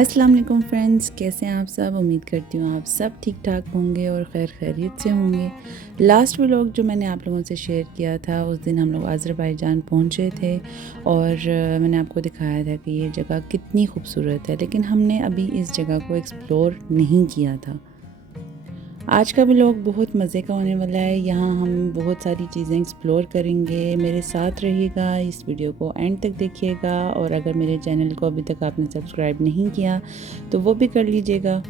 अस्सलाम वालेकुम फ्रेंड्स, कैसे हैं आप सब। उम्मीद करती हूँ आप सब ठीक ठाक होंगे और खैर खैरियत से होंगे। लास्ट व्लॉग जो मैंने आप लोगों से शेयर किया था, उस दिन हम लोग अज़रबैजान पहुँचे थे और मैंने आपको दिखाया था कि ये जगह कितनी खूबसूरत है, लेकिन हमने अभी इस जगह को एक्सप्लोर नहीं किया था। आज का व्लॉग बहुत मज़े का होने वाला है। यहाँ हम बहुत सारी चीज़ें एक्सप्लोर करेंगे। मेरे साथ रहिएगा, इस वीडियो को एंड तक देखिएगा और अगर मेरे चैनल को अभी तक आपने सब्सक्राइब नहीं किया तो वो भी कर लीजिएगा।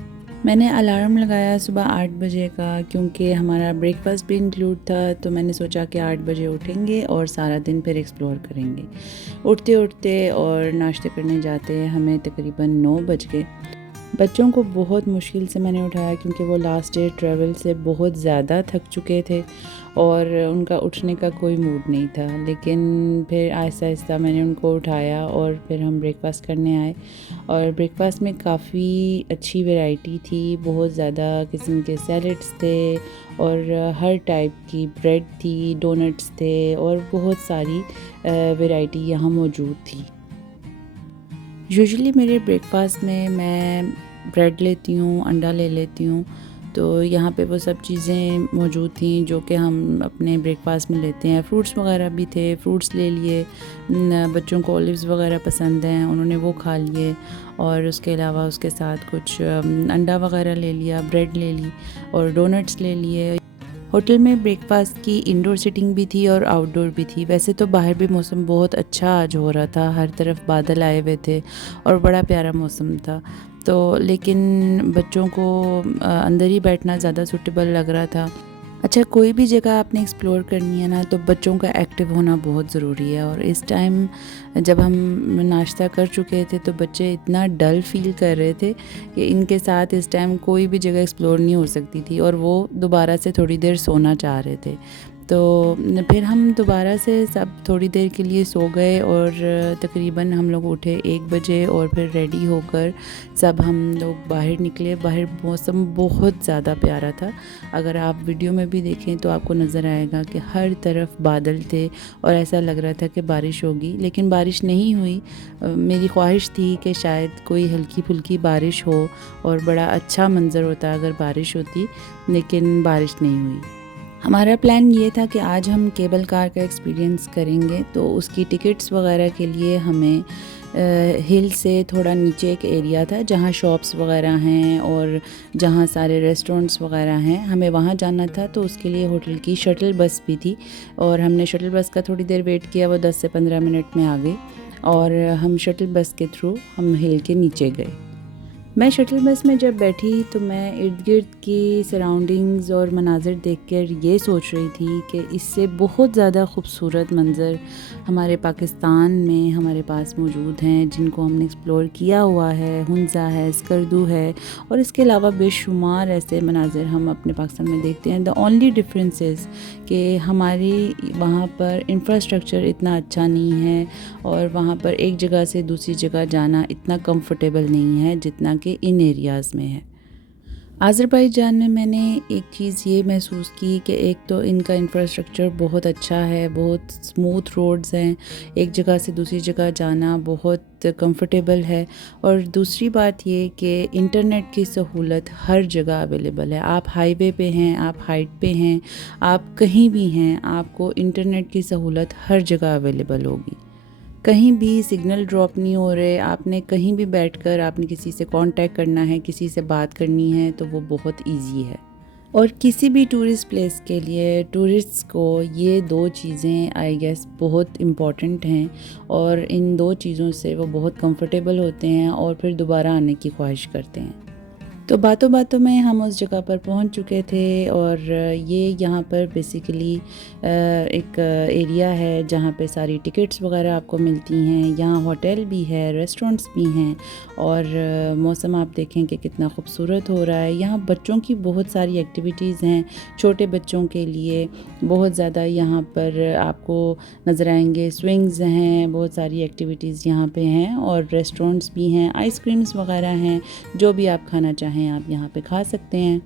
मैंने अलार्म लगाया सुबह 8 बजे का, क्योंकि हमारा ब्रेकफास्ट भी इंक्लूड था, तो मैंने सोचा कि 8 बजे उठेंगे और सारा दिन फिर एक्सप्लोर करेंगे। उठते उठते और नाश्ते करने जाते हमें तकरीबन 9 बज गए। बच्चों को बहुत मुश्किल से मैंने उठाया, क्योंकि वो लास्ट डे ट्रैवल से बहुत ज़्यादा थक चुके थे और उनका उठने का कोई मूड नहीं था। लेकिन फिर आहिस्ता आहिस्ता मैंने उनको उठाया और फिर हम ब्रेकफास्ट करने आए। और ब्रेकफास्ट में काफ़ी अच्छी वैरायटी थी, बहुत ज़्यादा किस्म के सैलड्स थे और हर टाइप की ब्रेड थी, डोनट्स थे और बहुत सारी वैरायटी यहाँ मौजूद थी। यूजुअली मेरे ब्रेकफास्ट में मैं ब्रेड लेती हूँ, अंडा ले लेती हूँ, तो यहाँ पे वो सब चीज़ें मौजूद थी जो कि हम अपने ब्रेकफास्ट में लेते हैं। फ्रूट्स वगैरह भी थे, फ्रूट्स ले लिए। बच्चों को ऑलिव्स वगैरह पसंद हैं, उन्होंने वो खा लिए और उसके अलावा उसके साथ कुछ अंडा वगैरह ले लिया, ब्रेड ले ली और डोनट्स ले लिए। होटल में ब्रेकफास्ट की इंडोर सीटिंग भी थी और आउटडोर भी थी। वैसे तो बाहर भी मौसम बहुत अच्छा आज हो रहा था, हर तरफ बादल आए हुए थे और बड़ा प्यारा मौसम था, तो लेकिन बच्चों को अंदर ही बैठना ज़्यादा सूटेबल लग रहा था। अच्छा, कोई भी जगह आपने एक्सप्लोर करनी है ना, तो बच्चों का एक्टिव होना बहुत ज़रूरी है। और इस टाइम जब हम नाश्ता कर चुके थे तो बच्चे इतना डल फील कर रहे थे कि इनके साथ इस टाइम कोई भी जगह एक्सप्लोर नहीं हो सकती थी और वो दोबारा से थोड़ी देर सोना चाह रहे थे। तो फिर हम दोबारा से सब थोड़ी देर के लिए सो गए और तकरीबन हम लोग उठे 1 बजे और फिर रेडी होकर सब हम लोग बाहर निकले। बाहर मौसम बहुत ज़्यादा प्यारा था। अगर आप वीडियो में भी देखें तो आपको नज़र आएगा कि हर तरफ बादल थे और ऐसा लग रहा था कि बारिश होगी, लेकिन बारिश नहीं हुई। मेरी ख्वाहिश थी कि शायद कोई हल्की फुल्की बारिश हो और बड़ा अच्छा मंज़र होता अगर बारिश होती, लेकिन बारिश नहीं हुई। हमारा प्लान ये था कि आज हम केबल कार का एक्सपीरियंस करेंगे, तो उसकी टिकट्स वगैरह के लिए हमें हिल से थोड़ा नीचे एक एरिया था जहाँ शॉप्स वगैरह हैं और जहाँ सारे रेस्टोरेंट्स वगैरह हैं, हमें वहाँ जाना था। तो उसके लिए होटल की शटल बस भी थी और हमने शटल बस का थोड़ी देर वेट किया, वो 10 से 15 मिनट में आ गई और हम शटल बस के थ्रू हम हिल के नीचे गए। मैं शटल बस में जब बैठी तो मैं इर्द गिर्द की सराउंडिंग्स और मनाज़र देखकर ये सोच रही थी कि इससे बहुत ज़्यादा खूबसूरत मंज़र हमारे पाकिस्तान में हमारे पास मौजूद हैं, जिनको हमने एक्सप्लोर किया हुआ है। हुंज़ा है, स्कर्दू है और इसके अलावा बेशुमार ऐसे मनाज़र हम अपने पाकिस्तान में देखते हैं। द ओनली डिफरेंस इज़ कि हमारी वहाँ पर इंफ्रास्ट्रक्चर इतना अच्छा नहीं है और वहाँ पर एक जगह से दूसरी जगह जाना इतना कंफर्टेबल नहीं है जितना कि इन एरियाज़ में है। अज़रबैजान में मैंने एक चीज़ ये महसूस की कि एक तो इनका इंफ्रास्ट्रक्चर बहुत अच्छा है, बहुत स्मूथ रोड्स हैं, एक जगह से दूसरी जगह जाना बहुत कंफर्टेबल है। और दूसरी बात ये कि इंटरनेट की सहूलत हर जगह अवेलेबल है। आप हाईवे पे हैं, आप हाइट पे हैं, आप कहीं भी हैं, आपको इंटरनेट की सहूलत हर जगह अवेलेबल होगी। कहीं भी सिग्नल ड्रॉप नहीं हो रहे। आपने कहीं भी बैठकर आपने किसी से कांटेक्ट करना है, किसी से बात करनी है, तो वो बहुत इजी है। और किसी भी टूरिस्ट प्लेस के लिए टूरिस्ट्स को ये 2 चीज़ें आई गेस बहुत इम्पॉर्टेंट हैं और इन 2 चीज़ों से वो बहुत कंफर्टेबल होते हैं और फिर दोबारा आने की ख्वाहिश करते हैं। तो बातों बातों में हम उस जगह पर पहुंच चुके थे और ये यहाँ पर बेसिकली एक एरिया है जहाँ पे सारी टिकट्स वगैरह आपको मिलती हैं। यहाँ होटल भी है, रेस्टोरेंट्स भी हैं और मौसम आप देखें कि कितना खूबसूरत हो रहा है। यहाँ बच्चों की बहुत सारी एक्टिविटीज़ हैं, छोटे बच्चों के लिए बहुत ज़्यादा यहाँ पर आपको नज़र आएंगे। स्विंग्स हैं, बहुत सारी एक्टिविटीज़ यहाँ पे हैं और रेस्टोरेंट्स भी हैं, आइसक्रीम्स वगैरह हैं, जो भी आप खाना चाहें आप यहाँ पे खा सकते हैं।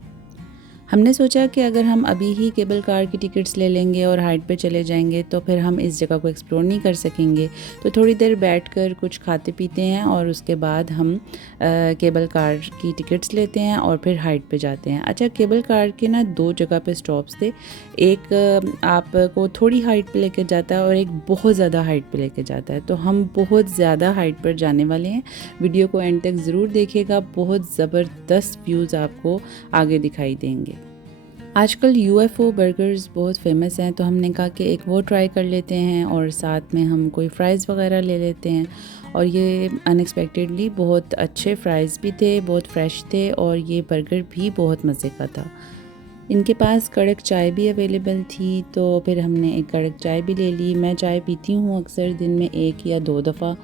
हमने सोचा कि अगर हम अभी ही केबल कार की टिकट्स ले लेंगे और हाइट पे चले जाएंगे तो फिर हम इस जगह को एक्सप्लोर नहीं कर सकेंगे, तो थोड़ी देर बैठकर कुछ खाते पीते हैं और उसके बाद हम केबल कार की टिकट्स लेते हैं और फिर हाइट पे जाते हैं। अच्छा, केबल कार के ना 2 जगह पे स्टॉप्स थे, एक आपको थोड़ी हाइट पे लेके जाता है और एक बहुत ज़्यादा हाइट पे लेके जाता है। तो हम बहुत ज़्यादा हाइट पर जाने वाले हैं। वीडियो को एंड तक ज़रूर देखिएगा, बहुत ज़बरदस्त व्यूज़ आपको आगे दिखाई देंगे। आजकल यूएफओ बर्गर्स बहुत फेमस हैं, तो हमने कहा कि एक वो ट्राई कर लेते हैं और साथ में हम कोई फ़्राइज़ वगैरह ले लेते हैं। और ये अनएक्सपेक्टेडली बहुत अच्छे फ़्राइज़ भी थे, बहुत फ्रेश थे और ये बर्गर भी बहुत मज़े का था। इनके पास कड़क चाय भी अवेलेबल थी, तो फिर हमने एक कड़क चाय भी ले ली। मैं चाय पीती हूँ अक्सर, दिन में 1 या 2 दफ़ा।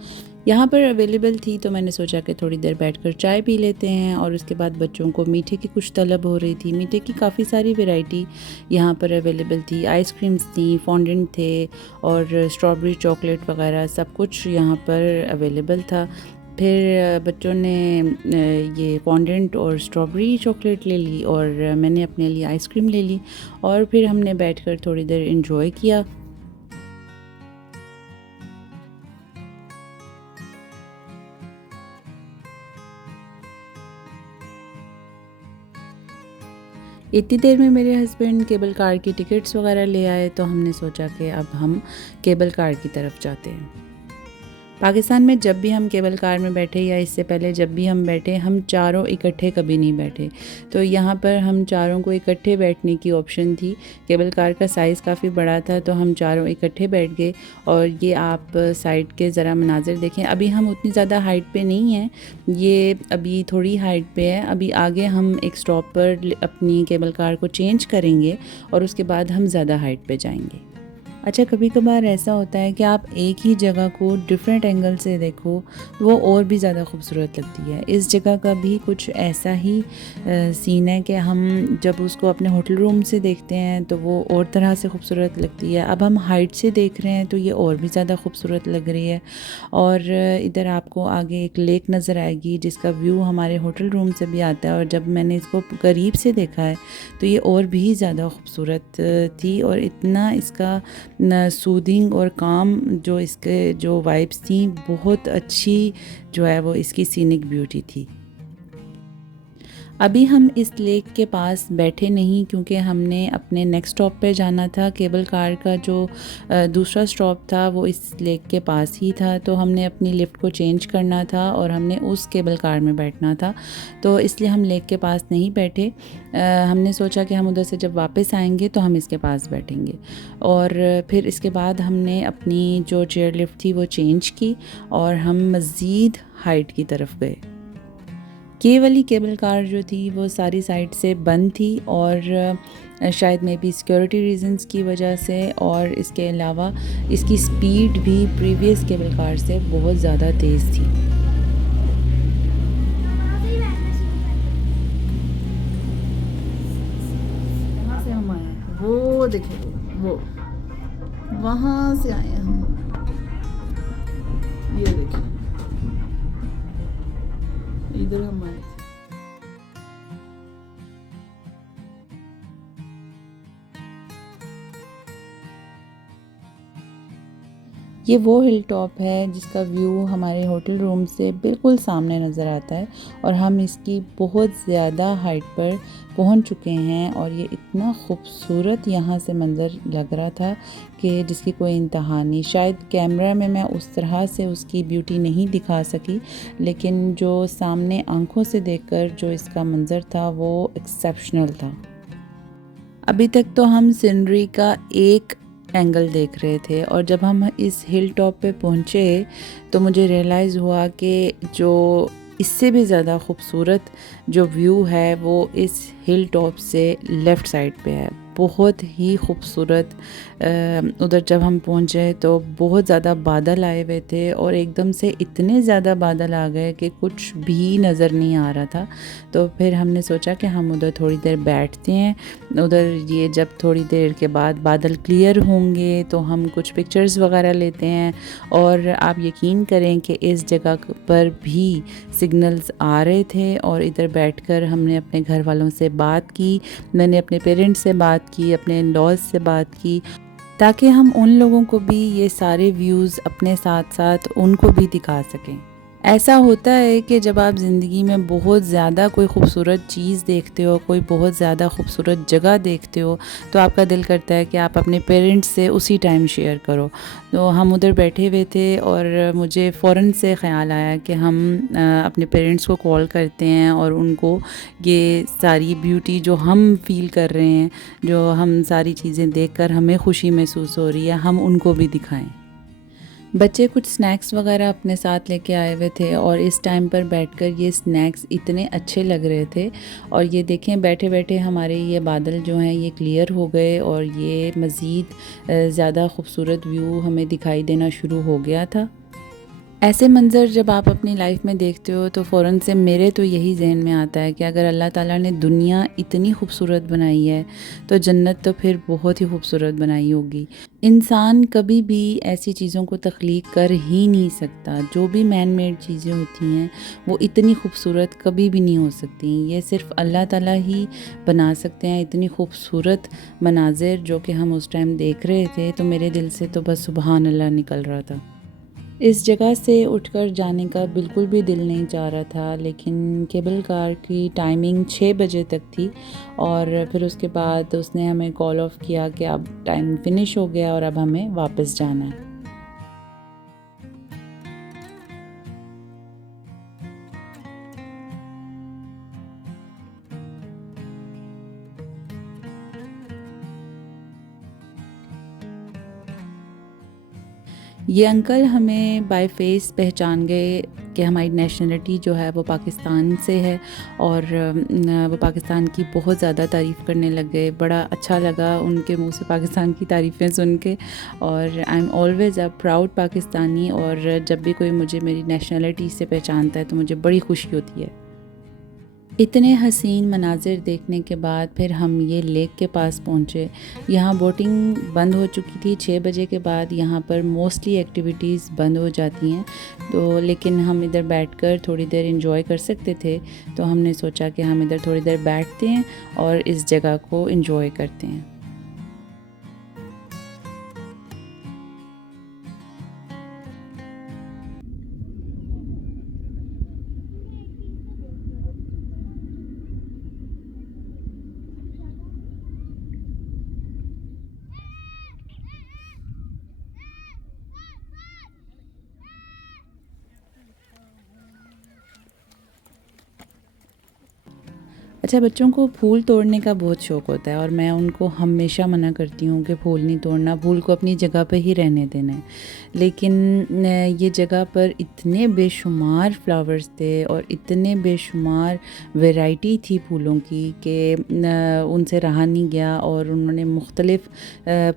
यहाँ पर अवेलेबल थी तो मैंने सोचा कि थोड़ी देर बैठकर चाय पी लेते हैं। और उसके बाद बच्चों को मीठे की कुछ तलब हो रही थी। मीठे की काफ़ी सारी वैरायटी यहाँ पर अवेलेबल थी। आइसक्रीम्स थी, फॉन्डेंट थे और स्ट्रॉबेरी चॉकलेट वगैरह सब कुछ यहाँ पर अवेलेबल था। फिर बच्चों ने ये फॉन्डेंट और स्ट्रॉबेरी चॉकलेट ले ली और मैंने अपने लिए आइसक्रीम ले ली और फिर हमने बैठकर थोड़ी देर एंजॉय किया। इतनी देर में मेरे हस्बैंड केबल कार की टिकट्स वगैरह ले आए, तो हमने सोचा कि अब हम केबल कार की तरफ जाते हैं। पाकिस्तान में जब भी हम केबल कार में बैठे या इससे पहले जब भी हम बैठे, हम चारों इकट्ठे कभी नहीं बैठे। तो यहाँ पर हम चारों को इकट्ठे बैठने की ऑप्शन थी। केबल कार का साइज़ काफ़ी बड़ा था, तो हम चारों इकट्ठे बैठ गए। और ये आप साइड के ज़रा मनाज़र देखें। अभी हम उतनी ज़्यादा हाइट पे नहीं हैं, ये अभी थोड़ी हाइट पे है। अभी आगे हम एक स्टॉप पर अपनी केबल कार को चेंज करेंगे और उसके बाद हम ज़्यादा हाइट पे जाएंगे। अच्छा, कभी कभार ऐसा होता है कि आप एक ही जगह को डिफरेंट एंगल से देखो, वो और भी ज़्यादा खूबसूरत लगती है। इस जगह का भी कुछ ऐसा ही सीन है कि हम जब उसको अपने होटल रूम से देखते हैं तो वो और तरह से खूबसूरत लगती है। अब हम हाइट से देख रहे हैं तो ये और भी ज़्यादा खूबसूरत लग रही है। और इधर आपको आगे एक लेक नज़र आएगी जिसका व्यू हमारे होटल रूम से भी आता है। और जब मैंने इसको करीब से देखा है तो ये और भी ज़्यादा खूबसूरत थी और इतना इसका सूदिंग और काम जो इसके जो वाइब्स थी, बहुत अच्छी जो है वो इसकी सीनिक ब्यूटी थी। अभी हम इस लेक के पास बैठे नहीं क्योंकि हमने अपने नेक्स्ट स्टॉप पे जाना था। केबल कार का जो दूसरा स्टॉप था वो इस लेक के पास ही था, तो हमने अपनी लिफ्ट को चेंज करना था और हमने उस केबल कार में बैठना था, तो इसलिए हम लेक के पास नहीं बैठे। हमने सोचा कि हम उधर से जब वापस आएंगे तो हम इसके पास बैठेंगे। और फिर इसके बाद हमने अपनी जो चेयर लिफ्ट थी वो चेंज की और हम मज़ीद हाइट की तरफ गए। ये वाली केबल कार जो थी वो सारी साइड से बंद थी और शायद मे बी सिक्योरिटी रीजंस की वजह से, और इसके अलावा इसकी स्पीड भी प्रीवियस केबल कार से बहुत ज़्यादा तेज़ थी। वहाँ से हम आए हैं, वो देखिए वो वहाँ से आए हैं हम, ये देखिए इधर हम आए थे। ये वो हिल टॉप है जिसका व्यू हमारे होटल रूम से बिल्कुल सामने नज़र आता है और हम इसकी बहुत ज़्यादा हाइट पर पहुंच चुके हैं। और ये इतना खूबसूरत यहाँ से मंज़र लग रहा था कि जिसकी कोई इंतहा नहीं। शायद कैमरा में मैं उस तरह से उसकी ब्यूटी नहीं दिखा सकी, लेकिन जो सामने आंखों से देखकर जो इसका मंज़र था वो एक्सेप्शनल था। अभी तक तो हम सीनरी का एक एंगल देख रहे थे और जब हम इस हिल टॉप पे पहुँचे तो मुझे रियलाइज़ हुआ कि जो इससे भी ज़्यादा खूबसूरत जो व्यू है वो इस हिल टॉप से लेफ़्ट साइड पे है। बहुत ही खूबसूरत। उधर जब हम पहुँचे तो बहुत ज़्यादा बादल आए हुए थे और एकदम से इतने ज़्यादा बादल आ गए कि कुछ भी नज़र नहीं आ रहा था। तो फिर हमने सोचा कि हम उधर थोड़ी देर बैठते हैं। उधर ये जब थोड़ी देर के बाद बादल क्लियर होंगे तो हम कुछ पिक्चर्स वगैरह लेते हैं। और आप यकीन करें कि इस जगह पर भी सिग्नल्स आ रहे थे और इधर बैठकर हमने अपने घर वालों से बात की। मैंने अपने पेरेंट्स से बात की, अपने इन-लॉज़ से बात की, ताकि हम उन लोगों को भी ये सारे व्यूज़ अपने साथ साथ उनको भी दिखा सकें। ऐसा होता है कि जब आप ज़िंदगी में बहुत ज़्यादा कोई ख़ूबसूरत चीज़ देखते हो, कोई बहुत ज़्यादा ख़ूबसूरत जगह देखते हो, तो आपका दिल करता है कि आप अपने पेरेंट्स से उसी टाइम शेयर करो। तो हम उधर बैठे हुए थे और मुझे फ़ौरन से ख़्याल आया कि हम अपने पेरेंट्स को कॉल करते हैं और उनको ये सारी ब्यूटी जो हम फ़ील कर रहे हैं, जो हम सारी चीज़ें देखकर हमें ख़ुशी महसूस हो रही है, हम उनको भी दिखाएँ। बच्चे कुछ स्नैक्स वगैरह अपने साथ लेके आए हुए थे और इस टाइम पर बैठकर ये स्नैक्स इतने अच्छे लग रहे थे। और ये देखें, बैठे बैठे हमारे ये बादल जो हैं ये क्लियर हो गए और ये मज़ीद ज़्यादा खूबसूरत व्यू हमें दिखाई देना शुरू हो गया था। ऐसे मंज़र जब आप अपनी लाइफ में देखते हो तो फ़ौरन से मेरे तो यही ज़हन में आता है कि अगर अल्लाह ताला ने दुनिया इतनी खूबसूरत बनाई है तो जन्नत तो फिर बहुत ही खूबसूरत बनाई होगी। इंसान कभी भी ऐसी चीज़ों को तख्लीक कर ही नहीं सकता। जो भी मैन मेड चीज़ें होती हैं वो इतनी खूबसूरत कभी भी नहीं हो सकती। ये सिर्फ़ अल्लाह ताला ही बना सकते हैं। इतनी खूबसूरत मनाज़िर जो कि हम उस टाइम देख रहे थे तो मेरे दिल से तो बस सुबहान अल्लाह निकल रहा था। इस जगह से उठकर जाने का बिल्कुल भी दिल नहीं चाह रहा था, लेकिन केबल कार की टाइमिंग 6 बजे तक थी और फिर उसके बाद उसने हमें कॉल ऑफ किया कि अब टाइम फ़िनिश हो गया और अब हमें वापस जाना है। ये अंकल हमें बाय फेस पहचान गए कि हमारी नेशनलिटी जो है वो पाकिस्तान से है और वो पाकिस्तान की बहुत ज़्यादा तारीफ़ करने लग गए। बड़ा अच्छा लगा उनके मुंह से पाकिस्तान की तारीफ़ें सुन के। और I am always a proud Pakistani, और जब भी कोई मुझे मेरी नेशनलिटी से पहचानता है तो मुझे बड़ी खुशी होती है। इतने हसीन मनाज़िर देखने के बाद फिर हम ये लेक के पास पहुँचे। यहाँ बोटिंग बंद हो चुकी थी। 6 बजे के बाद यहाँ पर मोस्टली एक्टिविटीज़ बंद हो जाती हैं, तो लेकिन हम इधर बैठकर थोड़ी देर एंजॉय कर सकते थे, तो हमने सोचा कि हम इधर थोड़ी देर बैठते हैं और इस जगह को एंजॉय करते हैं। अच्छा, बच्चों को फूल तोड़ने का बहुत शौक़ होता है और मैं उनको हमेशा मना करती हूँ कि फूल नहीं तोड़ना, फूल को अपनी जगह पे ही रहने देना है। लेकिन ये जगह पर इतने बेशुमार फ्लावर्स थे और इतने बेशुमार वैरायटी थी फूलों की कि उनसे रहा नहीं गया और उन्होंने मुख्तलिफ़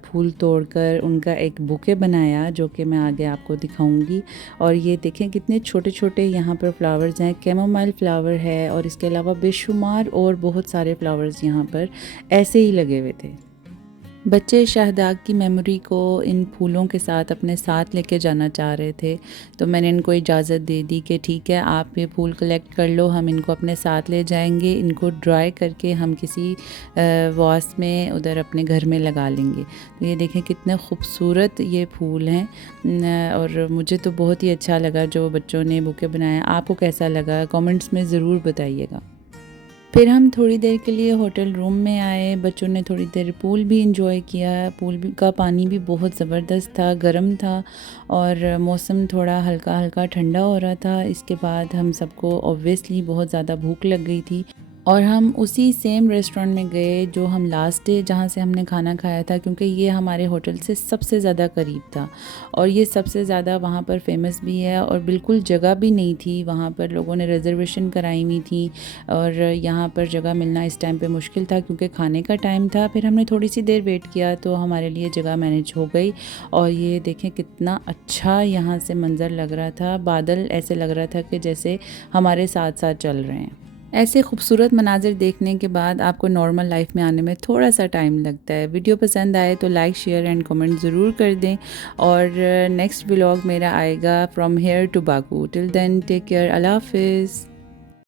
फूल तोड़कर उनका एक बुके बनाया जो कि मैं आगे आपको दिखाऊंगी। और ये देखें कितने छोटे छोटे यहाँ पर फ्लावर्स हैं। कैमोमाइल फ्लावर है और इसके अलावा बेशुमार और बहुत सारे फ्लावर्स यहाँ पर ऐसे ही लगे हुए थे। बच्चे शाहदाग की मेमोरी को इन फूलों के साथ अपने साथ लेके जाना चाह रहे थे, तो मैंने इनको इजाज़त दे दी कि ठीक है, आप ये फूल कलेक्ट कर लो, हम इनको अपने साथ ले जाएंगे, इनको ड्राई करके हम किसी वास में उधर अपने घर में लगा लेंगे। तो ये देखें कितने खूबसूरत ये फूल हैं और मुझे तो बहुत ही अच्छा लगा जो बच्चों ने बुके बनाया। आपको कैसा लगा कमेंट्स में ज़रूर बताइएगा। फिर हम थोड़ी देर के लिए होटल रूम में आए। बच्चों ने थोड़ी देर पूल भी इंजॉय किया। पूल का पानी भी बहुत ज़बरदस्त था, गर्म था और मौसम थोड़ा हल्का हल्का ठंडा हो रहा था। इसके बाद हम सबको ऑब्वियसली बहुत ज़्यादा भूख लग गई थी। और हम उसी सेम रेस्टोरेंट में गए जो हम लास्ट डे जहाँ से हमने खाना खाया था, क्योंकि ये हमारे होटल से सबसे ज़्यादा करीब था और ये सबसे ज़्यादा वहाँ पर फेमस भी है। और बिल्कुल जगह भी नहीं थी वहाँ पर, लोगों ने रिजर्वेशन कराई हुई थी और यहाँ पर जगह मिलना इस टाइम पे मुश्किल था क्योंकि खाने का टाइम था। फिर हमने थोड़ी सी देर वेट किया तो हमारे लिए जगह मैनेज हो गई। और ये देखें कितना अच्छा यहाँ से मंज़र लग रहा था, बादल ऐसे लग रहा था कि जैसे हमारे साथ साथ चल रहे हैं। ऐसे खूबसूरत मनाजिर देखने के बाद आपको नॉर्मल लाइफ में आने में थोड़ा सा टाइम लगता है। वीडियो पसंद आए तो लाइक शेयर एंड कमेंट ज़रूर कर दें। और नेक्स्ट व्लॉग मेरा आएगा from here to Baku. Till then take care, अल्लाह हाफिज़।